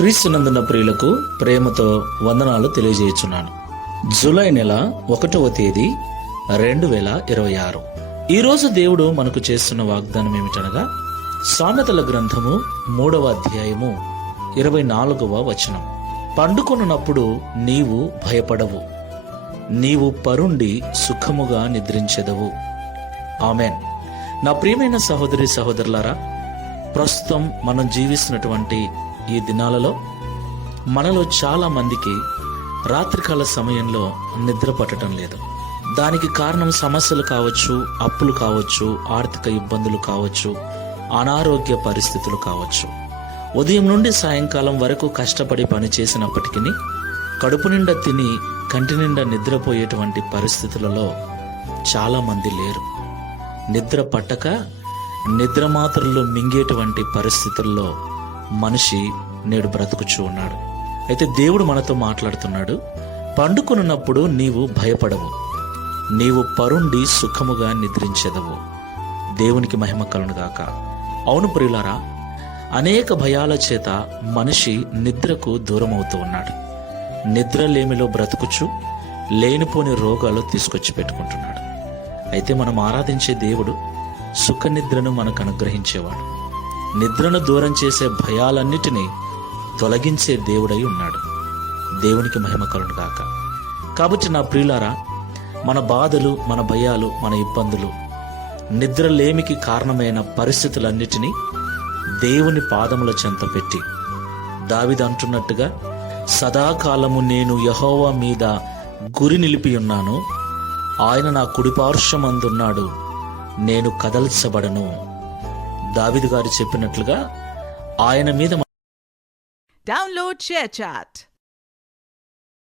క్రీస్తునందున ప్రియులకు ప్రేమతో వందనాలు తెలియజేయుచున్నాను. జూలై నెల 1వ తేదీ 2026. ఈరోజు దేవుడు మనకు చేస్తున్న వాగ్దానం ఏమిటనగా సామెతల గ్రంథము 3వ అధ్యాయము 24వ వచనం. పండుకొనున్నప్పుడు నీవు భయపడవు, నీవు పరుండి సుఖముగా నిద్రించెదవు. ఆమెన్. నా ప్రియమైన సహోదరి సహోదరులారా, ప్రస్తుతం మనం జీవిస్తున్నటువంటి ఈ దినాలలో మనలో చాలా మందికి రాత్రికాల సమయంలో నిద్ర పట్టడం లేదు. దానికి కారణం సమస్యలు కావచ్చు, అప్పులు కావచ్చు, ఆర్థిక ఇబ్బందులు కావచ్చు, అనారోగ్య పరిస్థితులు కావచ్చు. ఉదయం నుండి సాయంకాలం వరకు కష్టపడి పని చేసినప్పటికీ కడుపు నిండా తిని కంటి నిండా నిద్రపోయేటువంటి పరిస్థితులలో చాలా మంది లేరు. నిద్ర పట్టక నిద్ర మాత్రలు మింగేటువంటి పరిస్థితుల్లో మనిషి నేడు బ్రతుకుచూ ఉన్నాడు. అయితే దేవుడు మనతో మాట్లాడుతున్నాడు. పండుకొనున్నప్పుడు నీవు భయపడవు, నీవు పరుండి సుఖముగా నిద్రించెదవు. దేవునికి మహిమ కలుగును గాక. అవును ప్రియులారా, అనేక భయాల చేత మనిషి నిద్రకు దూరమవుతూ ఉన్నాడు. నిద్రలేమిలో బ్రతుకుచు లేనిపోని రోగాలు తీసుకొచ్చి పెట్టుకుంటున్నాడు. అయితే మనం ఆరాధించే దేవుడు సుఖ నిద్రను మనకు అనుగ్రహించేవాడు. నిద్రను దూరం చేసే భయాలన్నిటినీ తొలగించే దేవుడై ఉన్నాడు. దేవునికి మహిమ కలుగును గాక. కాబట్టి నా ప్రియులారా, మన బాధలు, మన భయాలు, మన ఇబ్బందులు, నిద్రలేమికి కారణమైన పరిస్థితులన్నిటినీ దేవుని పాదముల చెంత పెట్టి దావీదు అంటున్నట్టుగా, సదాకాలము నేను యెహోవా మీద గురి నిలిపి ఉన్నాను, ఆయన నా కుడిపార్శ్వమందున్నాడు, నేను కదల్చబడను. దావీదు గారు చెప్పినట్లుగా ఆయన మీద Download ShareChat.